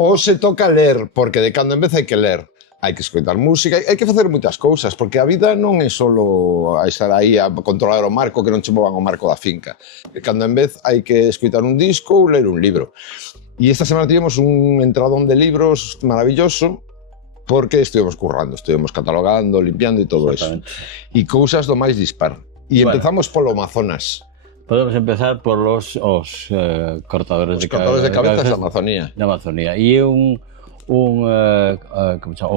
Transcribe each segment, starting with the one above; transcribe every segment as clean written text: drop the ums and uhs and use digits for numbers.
ou se toca ler, porque de cando en vez hai que ler. Hai que escoitar música, hai que facer moitas cousas, porque a vida non é só a estar aí a controlar o marco, que non che movan o marco da finca. De cando en vez hai que escoitar un disco ou ler un libro. E esta semana tivemos un entradón de libros maravilloso, porque estuvemos currando, estuvemos catalogando, limpiando e todo eso. E cousas do máis dispar. E empezamos polo Amazonas. Podemos empezar por os cortadores de cabezas da Amazonía. Da Amazonía. E é un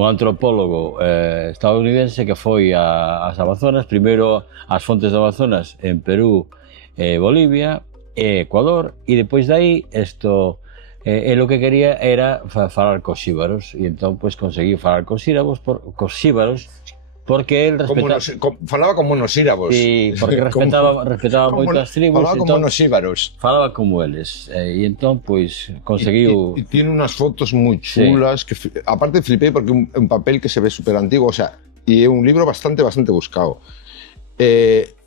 antropólogo estadounidense que foi ás Amazonas, primeiro ás fontes do Amazonas en Perú, Bolivia e Ecuador, e depois dai lo que quería era falar cos xíbaros, e entón conseguiu falar cos xíbaros, porque él falaba como monosílabos. Sí, porque respetaba moito as tribus. Falaba como monosíbaros. Falaba como eles. E entón, conseguiu... E tiene unas fotos moi chulas, que aparte flipei porque é un papel que se ve super antigo, o sea, e é un libro bastante buscado.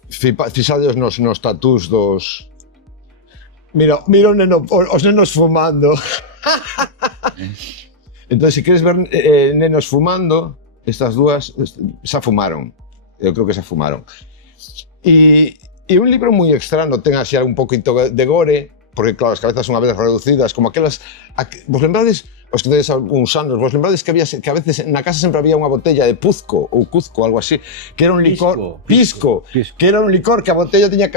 Fixadeos nos tatús dos... Mira os nenos fumando. Entón, se queres ver nenos fumando, estas dúas xa fumaron, eu creo que xa fumaron. E un libro moi extraño, ten así un poquito de gore, porque claro, as cabezas son a veces reducidas, como aquelas... Vos lembrades, os que tedes uns anos, vos lembrades que a veces na casa sempre había unha botella de Puzco, ou Cuzco, algo así, que era un licor... Pisco. Que era un licor que a botella tiña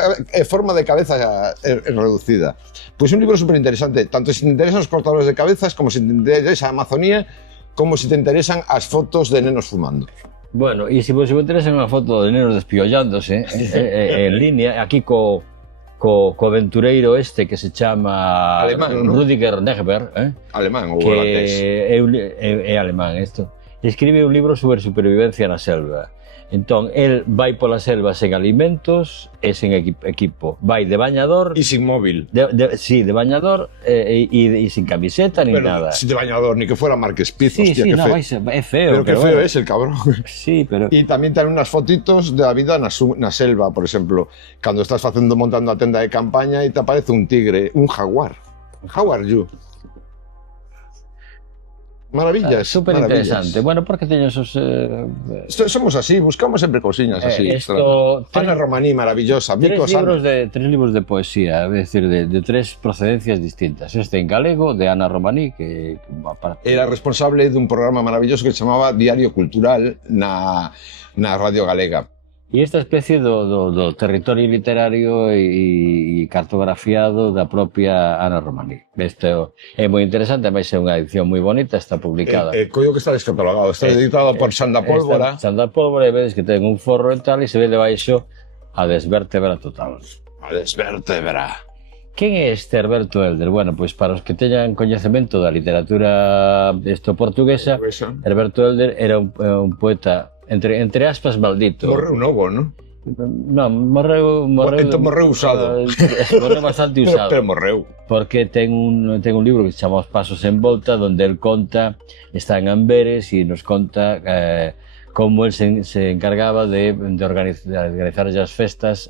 forma de cabeza reducida. Pois un libro superinteresante, tanto se te interesan os cortadores de cabezas, como se te interesa a Amazonía, como se te interesan as fotos de nenos fumando. Bueno, e se vos interesan unha foto de nenos despiollándose en línea, aquí co aventureiro que se chama Rüdiger Negber, alemán ou holandés, é alemán isto, escribe un libro sobre supervivencia na selva. Entón, el vai pola selva sen alimentos e sen equipo. Vai de bañador... E sin móvil. Sí, de bañador e sin camiseta ni nada. De bañador, ni que fuera Marques Piz, hostia, que feo. É feo. Pero que feo es el cabrón. Sí, pero... E tamén ten unas fotitos da vida na selva, por exemplo, cando estás montando a tenda de campaña e te aparece un tigre, un jaguar. How are you? Maravillas, super interesante. Bueno, porque teño esos... Somos así, buscamos sempre cousiñas así. Ana Romaní, maravillosa. Tres libros de poesía, es decir, de tres procedencias distintas. En galego, de Ana Romaní, que... Era responsable dun programa maravilloso que se chamaba Diario Cultural na Radio Galega. E esta especie do territorio literario e cartografiado da propia Ana Romaní. Isto é moi interesante, mas é unha edición moi bonita, está publicada. Coio que está descatalogado, está editado por Sanda Pólvora. Sanda Pólvora, e vedes que ten un forro e tal, e se ve debaixo a desvértebra total. A desvértebra. Quen é este Herberto Helder? Bueno, pois para os que teñan coñecemento da literatura portuguesa, Herberto Helder era un poeta entre aspas maldito. Morreu novo, non? Non, morreu... Entón morreu usado. Morreu bastante usado. Pero morreu. Porque ten un libro que se chama Os Pasos en Volta, donde el conta, está en Amberes, e nos conta como el se encargaba de organizar as festas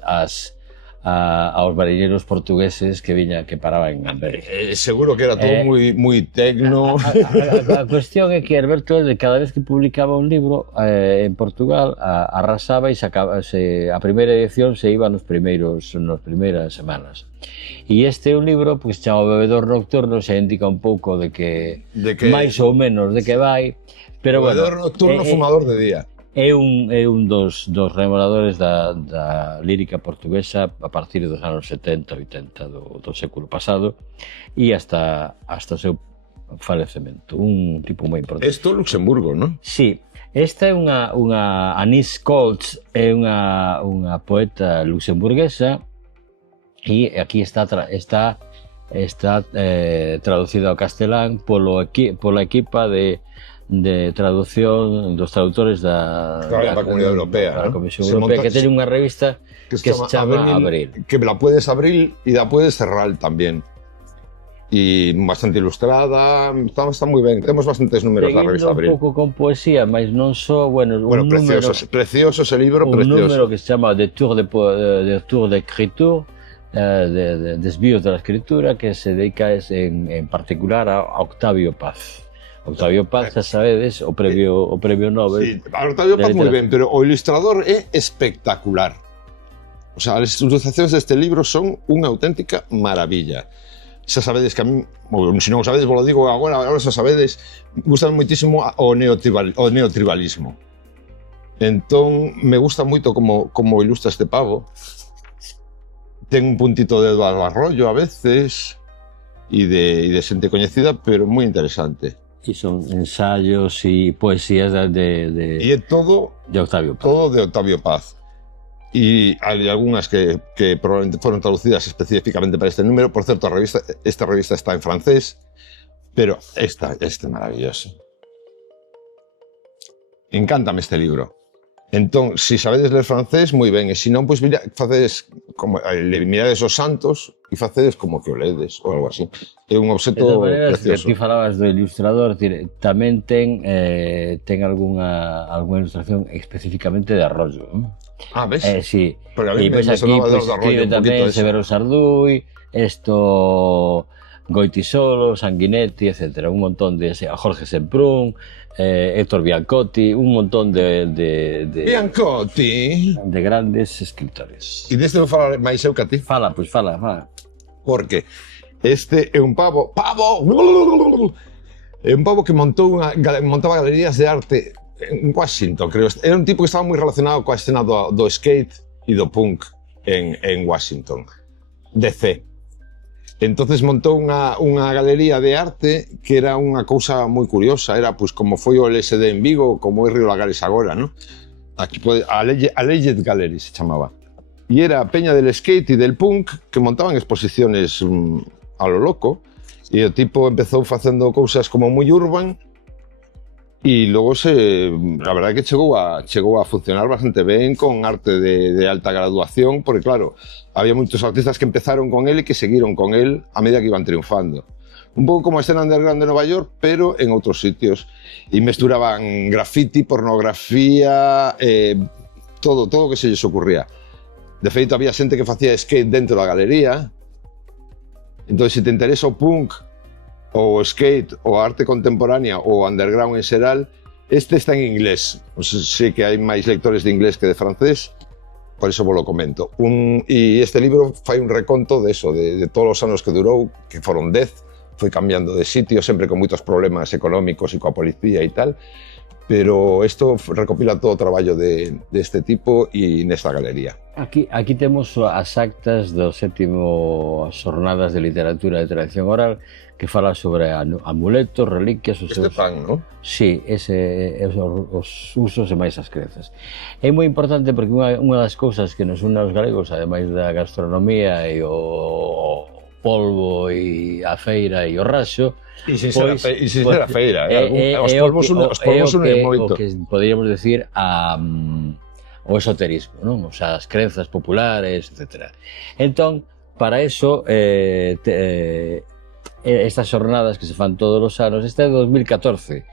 aos mariñeiros portugueses que paraban en Amberes. Seguro que era todo moi tecno. A cuestión é que Herberto Helder, cada vez que publicaba un libro en Portugal, arrasaba e a primeira edición se iba nas primeiras semanas. E este é un libro que se chama O Bebedor Nocturno, se indica un pouco de que máis ou menos de que vai, pero bueno, Bebedor Nocturno, fumador de día. É un dos remoradores da lírica portuguesa a partir dos anos 70, 80 do século pasado e hasta o seu falecemento. Un tipo moi importante. Isto é Luxemburgo, non? Sí. Esta é unha Anís Koltz, é unha poeta luxemburguesa e aquí está traducida ao castelán pola equipa de traducción dos traductores da Comunidade Europea, da Comisión Europea, que teñen unha revista que se chama Abril. Que la puedes abrir e la puedes cerrar tamén. E bastante ilustrada, está moi ben. Temos bastantes números da revista Abril. Un pouco con poesía, mas non só, precioso ese libro, precioso. Un número que se chama de Tour d'écriture, desvíos de la escritura que se dedica en particular a Octavio Paz. Octavio Paz, xa sabedes, o premio Nobel. Sí, Octavio Paz moi ben, pero o ilustrador é espectacular. O sea, as ilustracións deste libro son unha auténtica maravilla. Xa sabedes que a mí, se non o sabedes, vos lo digo agora xa sabedes, gustan moitísimo o neotribalismo. Entón, me gusta moito como ilustra este pavo. Ten un puntito de Eduardo Arroyo a veces e de xente coñecida, pero moi interesante. E son ensayos e poesías de E é todo Octavio Paz. Todo de Octavio Paz. E hai algunhas que probablemente foron traducidas específicamente para este número. Por certo, esta revista está en francés, pero este é maravilloso. Encántame este libro. Entón, se sabedes ler francés, moi ben, e se non, pois facedes como mirades os santos e facedes como que o ledes ou algo así. É un obxeto precioso. Ti falabas do ilustrador, tamén ten algunha ilustración especificamente de Arroyo, non? Ah, ves? Sí. Pero a mí me sonaba de Arroyo un poquito eso. Severo Sarduy, Goitisolo, Sanguinetti, etc. Un montón de Jorge Semprún, Héctor Biancotti, un montón de Biancotti de grandes escritores. E deste vou falar máis eu que a ti. Fala. Porque este é un pavo é un pavo que montaba galerías de arte en Washington, creo. Era un tipo que estaba moi relacionado coa escena do skate e do punk en Washington, DC. Entonces montou unha galería de arte que era unha cousa moi curiosa, era pois como foi o LSD en Vigo, como é Río Lagares agora, ¿no? Aquí Alleged Gallery se chamaba. E era a peña del skate e del punk que montaban exposiciones a lo loco, e o tipo empezou facendo cousas como moi urban, e logo a verdade que chegou a funcionar bastante ben con arte de alta graduación, porque claro, había moitos artistas que empezaron con él e que seguiron con él a medida que iban triunfando. Un pouco como a escena underground de Nova York, pero en outros sitios. E mesturaban graffiti, pornografía, todo o que se lles ocurría. De feito, había xente que facía skate dentro da galería. Entón, se te interesa o punk, o skate, o arte contemporánea, o underground en xeral, este está en inglés. Sei que hai máis lectores de inglés que de francés, por iso vos lo comento. E este libro fai un reconto de todos os anos que durou, que foron 10, foi cambiando de sitio, sempre con moitos problemas económicos e coa policía e tal, pero isto recopila todo o traballo deste tipo e nesta galería. Aquí temos as actas do 7º Xornadas de Literatura de Tradición Oral, que fala sobre amuletos, reliquias... Pan, non? Sí, os usos e máis as crenzas. É moi importante porque unha das cousas que nos une aos galegos, ademais da gastronomía e o polvo e a feira e o raxo... E sin ser a feira, os polvos unen moito. O que poderíamos decir o esoterismo, non? O sea, as crenzas populares, etc. Entón, para eso, estas xornadas que se fan todos os anos, esta é de 2014.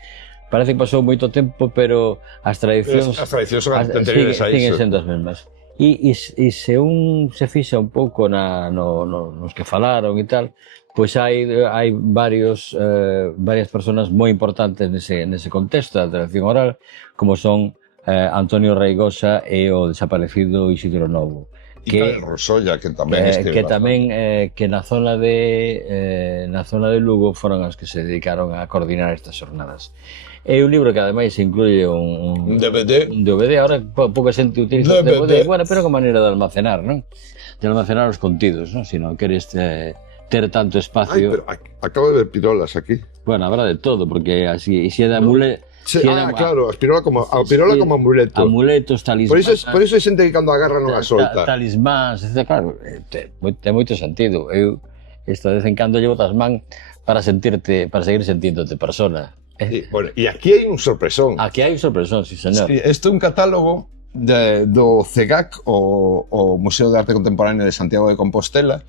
Parece que pasou moito tempo, pero as tradicións son anteriores a iso. Siguen sendo as mesmas. E se un se fixa un pouco nos que falaron e tal, pois hai varias persoas moi importantes nese contexto da tradición oral, como son Antonio Reigosa e o desaparecido Isidro Novo. Que Rosolla, que tamén que na zona de Lugo foron as que se dedicaron a coordinar estas xornadas. É un libro que ademais incluye un DVD, ahora pouca xente utiliza DVD, bueno, pero como maneira de almacenar, non? De almacenar os contidos, non? Se non queres ter tanto espacio... Ai, pero acabo de ver pirolas aquí. Bueno, habrá de todo, porque así, e se é de amuleto... Claro, a pirola como amuleto. Amuletos, talismáns... Por iso hai xente que cando agarra non a solta. Talismáns, etc. Claro, ten moito sentido. Eu, esta vez en cando, llevo tasmán para seguir sentíndote persona. Bueno, e aquí hai un sorpresón. Aquí hai un sorpresón, sí, señor. Sí, isto é un catálogo do CEGAC, o Museo de Arte Contemporánea de Santiago de Compostela.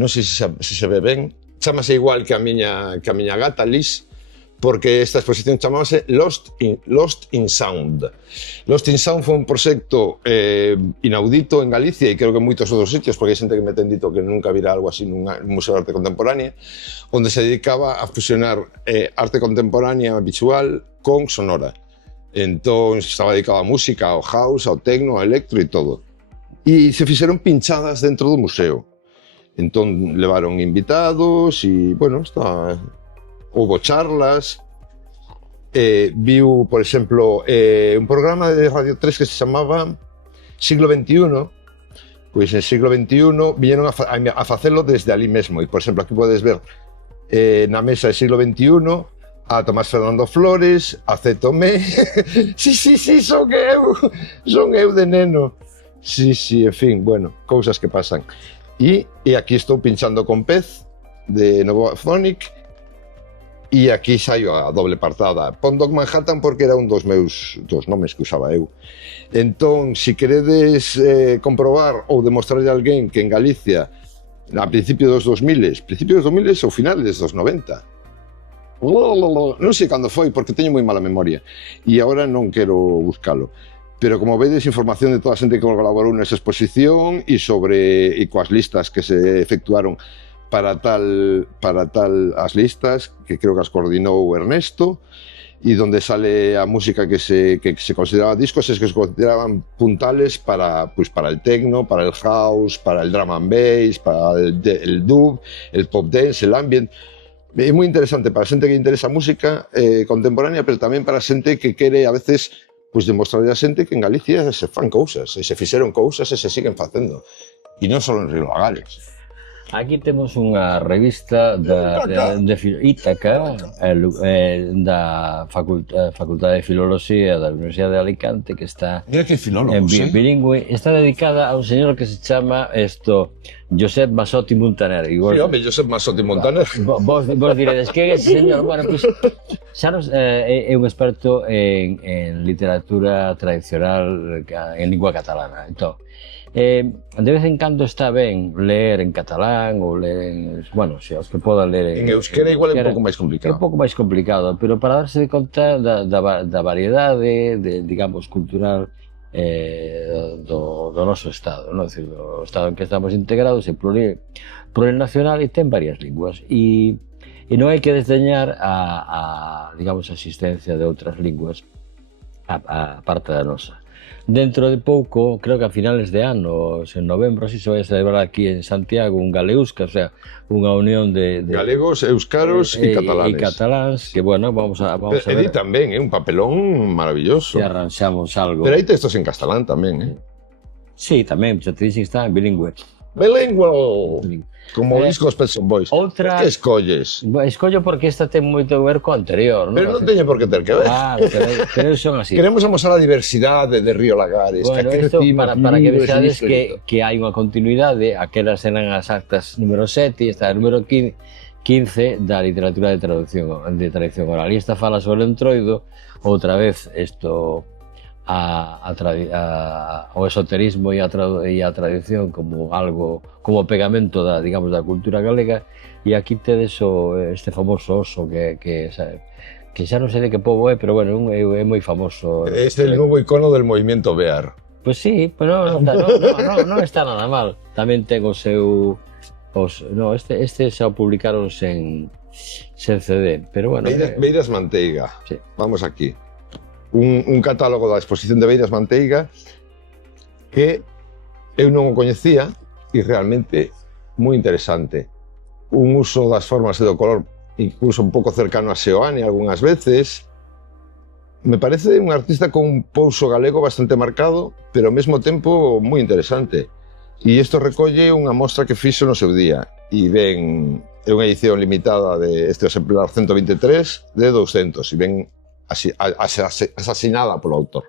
Non sei se se ve ben. Chámase igual que a miña gata, Liz, porque esta exposición chamábase Lost in Sound. Lost in Sound foi un proxecto inaudito en Galicia e creo que en moitos outros sitios, porque hai xente que me ten dito que nunca vira algo así nun museo de arte contemporánea, onde se dedicaba a fusionar arte contemporánea visual con sonora. Entón, estaba dedicado a música, ao house, ao techno, ao electro e todo. E se fixeron pinchadas dentro do museo. Entón, levaron invitados e, bueno, houve charlas. Viu, por exemplo, un programa de Radio 3 que se chamaba Siglo XXI. Pois en Siglo XXI viñeron a facelo desde ali mesmo. E, por exemplo, aquí podes ver na mesa de Siglo XXI a Tomás Fernando Flores, a C. Tomé. Sí, son eu de neno. Sí, en fin, bueno, cousas que pasan. E aquí estou pinchando con Pez, de Novophonic, e aquí saio a doble partada. Pon Doc Manhattan porque era un dos nomes que usaba eu. Entón, se queredes comprobar ou demostrarle a alguén que en Galicia, a principios dos 2000 ou finales dos 90, non sei cando foi, porque teño moi mala memoria, e agora non quero buscalo. Pero como vedes, información de toda a xente que colaborou nesa exposición e coas listas que se efectuaron para tal as listas, que creo que as coordinou Ernesto, e donde sale a música que se consideraba discos, es que se consideraban puntales para el techno, para el house, para el drum and bass, para el dub, el pop dance, el ambient. É moi interesante para a xente que interesa a música contemporánea, pero tamén para a xente que quere a veces demostrarle a xente que en Galicia se fan cousas, e se fixeron cousas e se siguen facendo, e non só en Río Lagares. Aquí temos unha revista de Ítaca, da Facultade de Filoloxía da Universidade de Alicante, que está en bilingüe. Está dedicada a un señor que se chama Josep Masotti Montaner. Sí, home, Josep Masotti Montaner. Vos diredes, que é ese señor? Bueno, pois, xa é un experto en literatura tradicional en lingua catalana. Entón, de vez en cando está ben ler en catalán ou ler en... Bueno, os que podan ler en euskera igual é un pouco máis complicado. É un pouco máis complicado, pero para darse de conta da variedade, digamos, cultural do noso Estado, non? Decir, o Estado en que estamos integrados é plurinacional e ten varias linguas, e non hai que desdeñar digamos, a existencia de outras linguas a parte da nosa. Dentro de pouco, creo que a finales de ano, en novembro, se vai a celebrar aquí en Santiago un Galeusca, o sea, unha unión de galegos, euskaros e catalanes. E cataláns, que, bueno, vamos a ver. E tamén, un papelón maravilloso. Se arranxamos algo. Pero hai textos en castelán tamén, Sí, tamén, xa te dixen que está en bilingüe. Bilingüe! Como disco os Pet Shop Boys. Outra... Que escolles? Escollo porque esta ten moito que ver co anterior, non? Pero non teño por que ter que ver. Pero son así. Queremos amosar a diversidade de Río Lagares. Bueno, isto para que vexades que hai unha continuidade. Aquelas eran as actas número 7 e esta é número 15 da literatura de tradición oral. E esta fala sobre o entroido, outra vez o esoterismo e a tradición como algo, como pegamento digamos, da cultura galega, e aquí tedes este famoso oso que xa non sei de que pobo é, pero bueno, é moi famoso. É o novo icono del movimiento Bear. Pois sí, pero non está nada mal. Tamén ten o seu... Este xa o publicaron sen CD, pero bueno... Beiras Manteiga. Sí. Vamos aquí. Un catálogo da exposición de Beiras Manteiga que eu non o coñecía e realmente moi interesante. Un uso das formas e do color incluso un pouco cercano a Seoane algunhas veces. Me parece un artista con un pouso galego bastante marcado, pero ao mesmo tempo moi interesante. E isto recolle unha mostra que fixo no seu día. E ven, é unha edición limitada de este exemplar 123 de 200, e ven asasinada polo autor.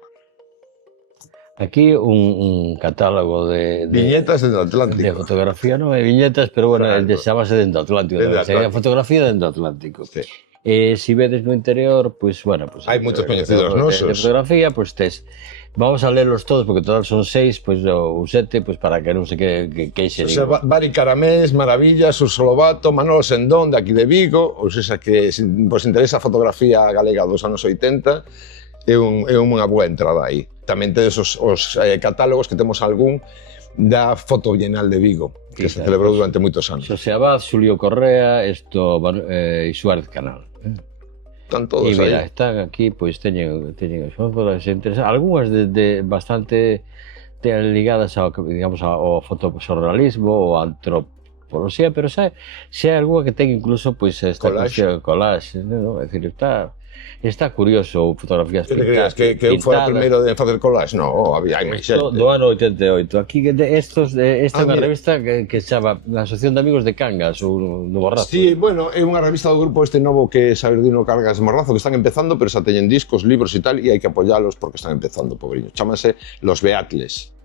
Aquí un catálogo de viñetas dentro do Atlántico. De fotografía, non é viñetas, pero bueno, chamase dentro do Atlántico. É fotografía dentro do Atlántico. Sí. Se vedes no interior, pois, bueno... Hai moitos coñecidos nosos. De fotografía, pois tes Vamos a lelos todos, porque total son 6, pois, ou 7, pois, para que non se queixe. O sea, Bari Caramés, Maravillas, Urso Lobato, Manolo Sendón, de aquí de Vigo, ou seja, que se vos interesa a fotografía galega dos anos 80, é unha boa entrada aí. Tamén tedes os catálogos que temos algún da Foto Bienal de Vigo, que se celebrou durante moitos anos. Xosé Abad, Xulio Correa, e Suárez Canal. Están todos aí. E mira, aí. están aquí, pois teñen fotos interesantes, algunhas de bastante ligadas ao, digamos, ao fotoxornalismo ou antropoloxía, pero xa hai algunha que ten incluso pois esta collage, ¿no? É dicir, está curioso, fotografías pintadas. Que eu fora o primeiro de facer collage? No, hai máis xente. Do ano 88. Aquí esta é unha revista que se chama a Asociación de Amigos de Cangas, ou do Morrazo. Sí, bueno, é unha revista do grupo este novo que é Saberdino Cargas Morrazo, que están empezando, pero xa teñen discos, libros e tal, e hai que apoialos porque están empezando, pobriño. Chámase Los Beatles.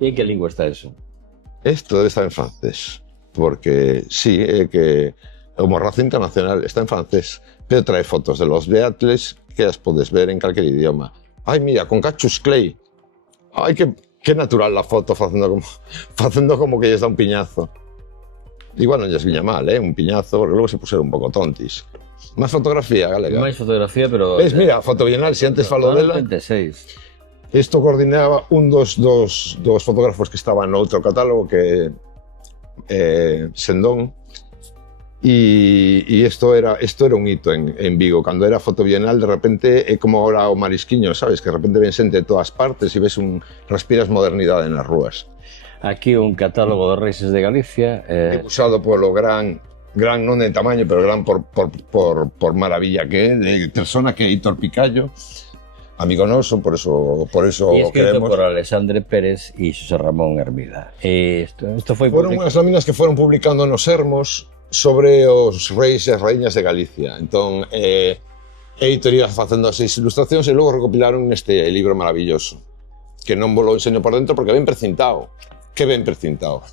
E en que lingua está eso? Isto debe estar en francés, porque sí, é que o Morrazo Internacional está en francés, pero trae fotos de los Beatles que as podes ver en calquer idioma. Ai, mira, con Cassius Clay. Ai, que natural la foto facendo como que lles dá un piñazo. Igual non lles viña mal, un piñazo, porque logo se puseron un pouco tontis. Máis fotografía galega. Máis fotografía, pero... Ves, mira, Foto Bienal, se antes falo dela... 96. Isto coordinaba un dos fotógrafos que estaban no outro catálogo, que Sendón, e isto era un hito en Vigo. Cando era Foto Bienal, de repente, é como ahora o Marisquiño, sabes? Que de repente ven xente de todas partes e ves respiras modernidade nas rúas. Aquí un catálogo dos Reixes de Galicia. Usado polo gran non de tamaño, pero gran por maravilla que é, de persona que é Hitor Picallo, amigo noso, por eso e escrito queremos. Por Alexandre Pérez e Xosé Ramón Hermida. Isto foi foron unhas láminas que foron publicando nos Sermos sobre os reis e as raíñas de Galicia. Entón, Heitor iba facendo as 6 ilustracións e logo recopilaron neste libro maravilloso, que non vos lo enseño por dentro porque ben precintado. Que ben precintado.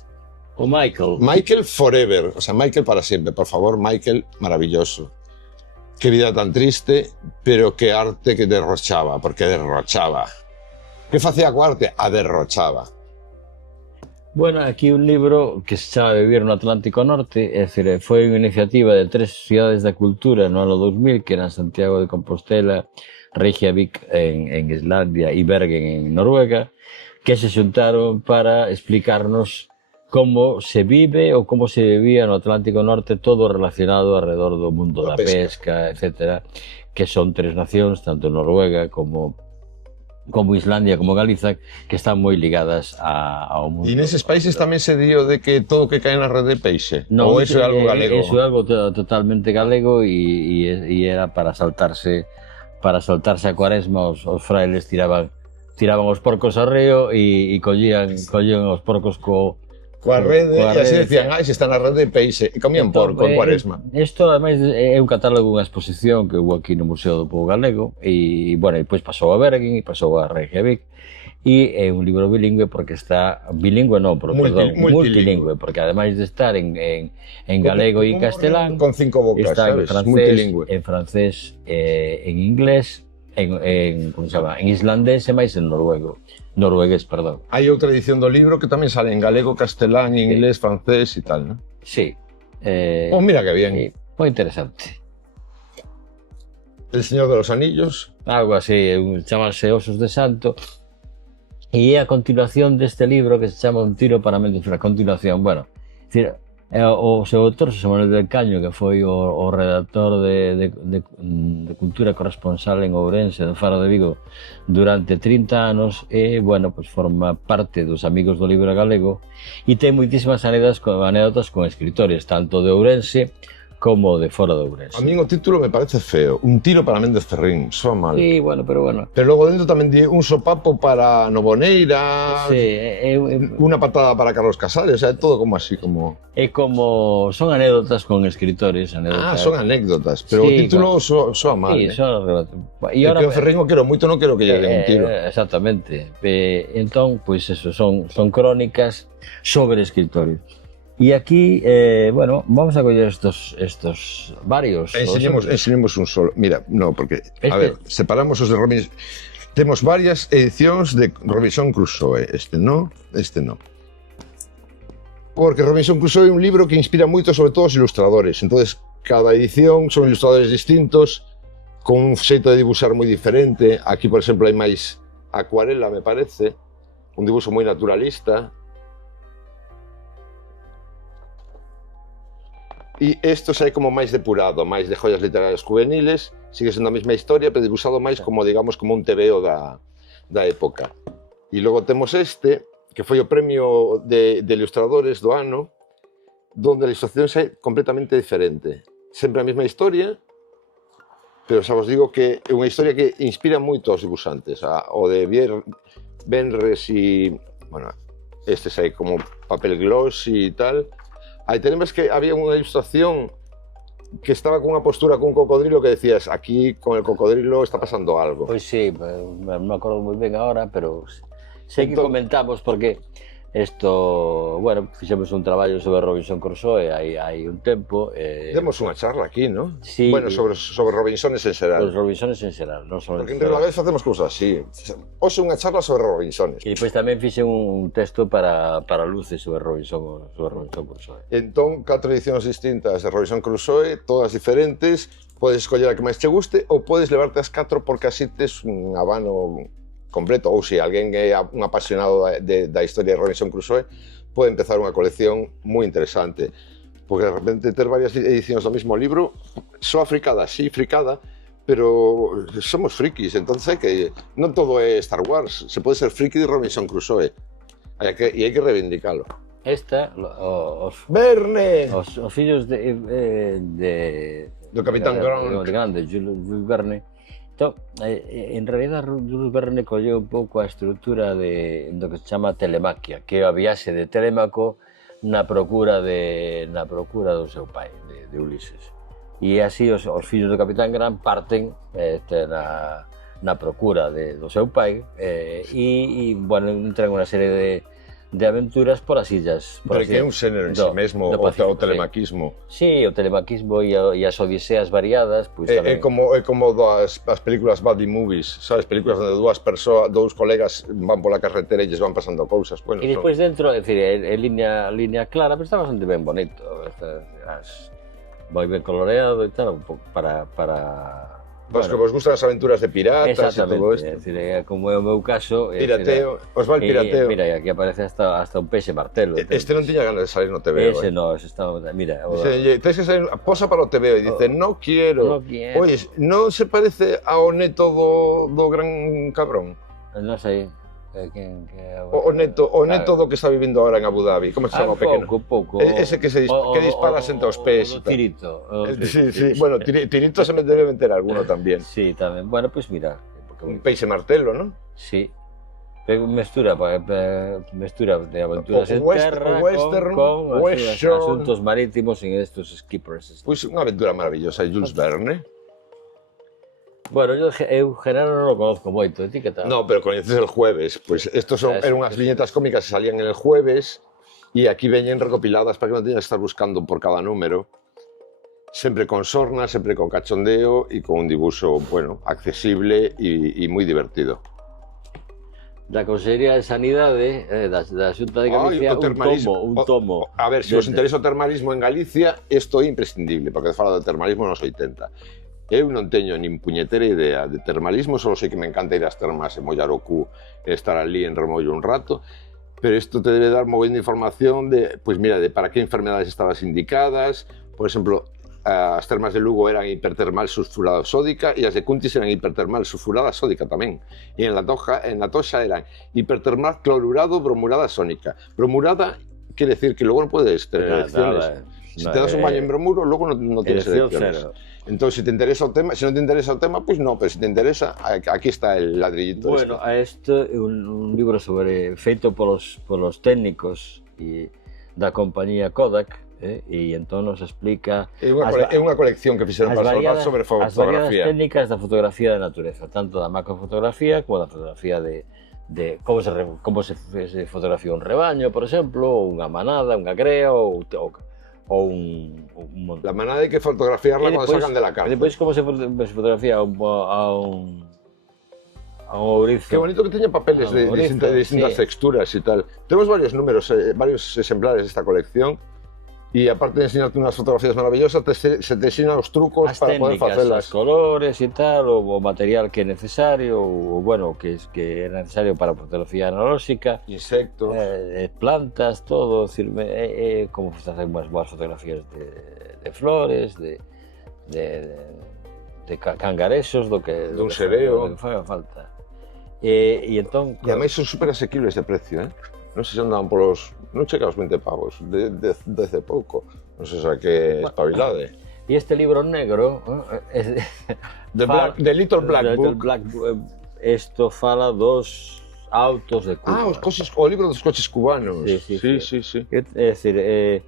O Michael. Michael forever, o sea, Michael para sempre, por favor, Michael, maravilloso. Que vida tan triste, pero que arte que derrochaba, porque derrochaba. Que facía coa arte? A derrochaba. Bueno, aquí un libro que se chama Vivir no Atlántico Norte, é dicir, foi unha iniciativa de 3 cidades da cultura no ano 2000, que eran Santiago de Compostela, Reykjavik en Islandia e Bergen en Noruega, que se xuntaron para explicarnos como se vive ou como se vivía no Atlántico Norte, todo relacionado alrededor do mundo da pesca, etc., que son 3 nacións, tanto Noruega como Islandia, como Galiza, que están moi ligadas ao mundo. E neses países tamén se dio de que todo que cae na rede de peixe? Non, ou iso é algo galego? Iso é algo totalmente galego e era para saltarse a Cuaresma, os frailes tiraban os porcos ao río e collían os porcos coa rede, e así decían, se está na rede de peixe, e comían porco en Cuaresma. Isto, ademais, é un catálogo, unha exposición que hubo aquí no Museo do Pobo Galego, e, bueno, depois pasou a Bergen e pasou a Reykjavik, e é un libro bilingüe porque está... Bilingüe non, pero, perdón, multilingüe, porque ademais de estar en galego e en castelán, con 5 bocas, está sabes? Multilingüe. En francés, en inglés, como se chama, en islandés e máis en noruegués, perdón. Hai outra edición do libro que tamén sale en galego, castelán, inglés, francés e tal, non? Sí. Mira que bien. Moi interesante. El Señor de los Anillos. Algo así, chamase Osos de Santo. E é a continuación deste libro que se chama Un tiro para mentes frías. Continuación, bueno, decir, o seu autor, Xosé Manuel del Caño, que foi o redactor de cultura corresponsal en Ourense, do Faro de Vigo, durante 30 anos, e, bueno, pues forma parte dos Amigos do Libro Galego e ten moitísimas anécdotas con escritores, tanto de Ourense como de fora de Ourense. A mí o título me parece feo. Un tiro para Méndez Ferrín, soa mal. Sí, bueno, pero bueno. Pero logo dentro tamén di un sopapo para Novoneira, sí, unha patada para Carlos Casares, é todo como así, como... É como... son anécdotas con escritores, son anécdotas, pero sí, o título soa mal. Sí, soa anécdotas. E ahora o Ferrín o quero moito, non quero que lle den un tiro. Exactamente. Entón, pois eso, son crónicas sobre escritores. E aquí, bueno, vamos a coller estos varios. Enseñemos un solo. Mira, no, porque, a ver, separamos os de Romins. Temos varias edicións de Robinson Crusoe. Este non. Porque Robinson Crusoe é un libro que inspira moito, sobre todo os ilustradores. Entonces, cada edición son ilustradores distintos, con un xeito de dibuixar moi diferente. Aquí, por exemplo, hai máis acuarela, me parece, un dibuixo moi naturalista. E isto xa é como máis depurado, máis de joias literarias juveniles, sigue sendo a mesma historia, pero dibuixado máis como, digamos, como un TVO da época. E logo temos este, que foi o premio de ilustradores do ano, donde a ilustración xa é completamente diferente. Sempre a mesma historia, pero xa vos digo que é unha historia que inspira moito aos dibuixantes. O de Benres e, bueno, este xa é como papel gloss e tal. Aí tenemos que había unha ilustración que estaba con unha postura con un cocodrilo que decías, aquí con el cocodrilo está pasando algo. Pois sí, non me acordo moi ben agora, pero sei que comentamos porque isto, bueno, fixemos un traballo sobre Robinson Crusoe hai un tempo. Demos unha charla aquí, non? Sí. Bueno, sobre Robinsones en xeral. Os Robinsones en xeral, non só. Porque en Rela vez facemos cousas así. Hoxe unha charla sobre Robinsones. E depois tamén fixe un texto para Luces sobre Robinson Crusoe. Entón, 4 edicións distintas de Robinson Crusoe, todas diferentes, podes escoller a que máis te guste ou podes levarte as 4 porque así tes un abano completo, ou se alguén é un apasionado da historia de Robinson Crusoe, pode empezar unha colección moi interesante, porque de repente ter varias edicións do mesmo libro, só fricada, sí, fricada, pero somos frikis, entonces non todo é Star Wars, se pode ser friki de Robinson Crusoe, e hai que reivindicalo. Esta, Verne! Os fillos do Capitán Grant, de Jules Verne. Entón, en realidad, Jules Verne colleu un pouco a estrutura do que se chama telemaquia, que é a viaxe de Telémaco na procura do seu pai, de Ulises. E así os fillos do Capitán Grant parten na procura do seu pai e, bueno, entran unha serie de aventuras por as illas. Pero que é un xénero en si mesmo, o telemaquismo. Sí, o telemaquismo e as odiseas variadas. É como as películas buddy movies, sabes? Películas onde dous colegas van pola carretera e lles van pasando cousas. E despois dentro, é dicir, é línea clara, pero está bastante ben bonito. Vai ben coloreado e tal, un pouco para Os que vos gustan as aventuras de piratas e todo isto. Exactamente, como é o meu caso... Pirateo, os val pirateo. Mira, aquí aparece hasta un peixe martelo. Este non tiña ganas de salir no TVO. Ese non, ese está... Mira... Dice, tens que salir, posa para o TVO e dice, no quiero. Oye, non se parece ao neto do gran cabrón? Non sei. O neto do que está vivindo ahora en Abu Dhabi, como se chama o pequeno? Pouco. Ese que dispara entre os pés. O Tirito. Sí. Bueno, Tirito se debe meter alguno tamén. Sí, tamén. Bueno, pois mira. Un peixe martelo, non? Sí. Mestura de aventuras en terra con asuntos marítimos en estos skippers. Pois unha aventura maravillosa, Jules Verne. Bueno, eu Genaro non o conozco moito, ti que tal? No, pero coñeces el Jueves, pois estos eran unhas viñetas cómicas que salían en el Jueves e aquí veñen recopiladas para que non teñas que estar buscando por cada número, sempre con sorna, sempre con cachondeo e con un dibuixo, bueno, accesible e moi divertido. Da Consellería de Sanidade, da Xunta de Galicia, un tomo. A ver, se vos interesa o termalismo en Galicia, isto é imprescindible, porque fala do termalismo nos 80. Eu non teño nin puñetera idea de termalismo, só sei que me encanta ir ás termas e mollar o cu e estar ali en remollo un rato, pero isto te debe dar moi de información de, pois mira, de para que enfermedades estabas indicadas. Por exemplo, as termas de Lugo eran hipertermal sulfurada sódica e as de Cuntis eran hipertermal sulfurada sódica tamén. E en La Toxa eran hipertermal clorurado bromurada sónica. Bromurada quere decir que logo non podes ter elecciones. Se te das un baño en bromuro, logo non tienes elecciones. Entón, se te interesa o tema, se non te interesa o tema, pois non, pero se te interesa, aquí está el ladrillito. Bueno, isto é un libro feito polos técnicos da compañía Kodak, e entón nos explica... É unha colección que fixeron para falar sobre fotografía. As variadas técnicas da fotografía de natureza, tanto da macrofotografía como da fotografía de como se fotografía un rebaño, por exemplo, ou unha manada, unha crea, ou un montón. La manada hai que fotografiarla cando sacan de la cárcel. Depois como se fotografía a a un ourizo. Qué bonito que teña papeles de distintas texturas y tal. Tenemos varios números, varios ejemplares de esta colección. Y aparte de enseñarte unas fotografías maravillosas, se te enseñan los trucos As para poder técnicas, hacerlas. os colores e tal, o material que é necesario, o bueno, que é necesario para a fotografía analóxica, Insectos. plantas, todo, decir, como facer unhas boas fotografías de flores, de cangarexos, do que Dun sereo. do que faga falta. E entón, Y además son súper asequibles de precio, ¿eh? No sé si andaban por los... No chega os 20 pavos, desde pouco. Non sei se que espabilade. e este libro negro, The Little Black Book. Isto fala dos autos de Cuba. O libro dos coches cubanos. Sí. É dicir,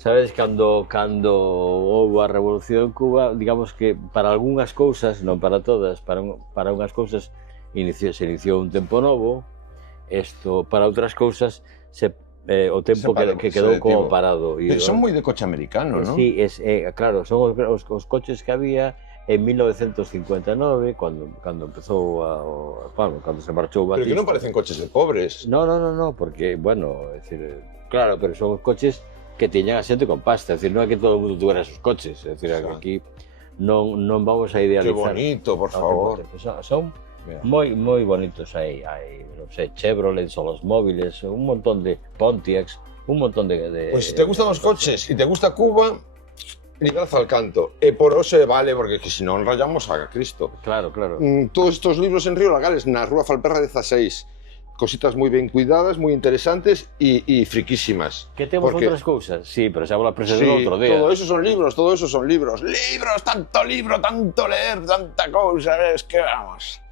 sabedes, cando houve a Revolución en Cuba, digamos que para algunhas cousas, non para todas, para unhas cousas se iniciou un tempo novo, para outras cousas o tempo que quedou como parado. Son moi de coche americano, non? Sí, claro, son os coches que había en 1959, cando empezou cando se marchou Batista. Pero que non parecen coches de pobres. No, porque, bueno, é dicir, claro, pero son os coches que tiñan a xente con pasta, é dicir, non é que todo o mundo tuvera esos coches, é dicir, aquí non vamos a idealizar. Que bonito, por favor. Son moi bonitos, hai, non sei, Chevrolet, Oldsmobile, un montón de Pontiacs, un montón de... Pues si te gustan los coches y te gusta Cuba, libraz al canto. Por hoxe vale, porque que si non rayamos a Cristo. Claro. Todos estos libros en Río Lagales, na Rúa Falperra 16. Cositas moi ben cuidadas, moi interesantes e friquísimas. Que temos outras cousas? Sí, pero xa vou a presentar outro día. Todo eso son libros. Libros, tanto libro, tanto leer, tanta cousa, es que vamos.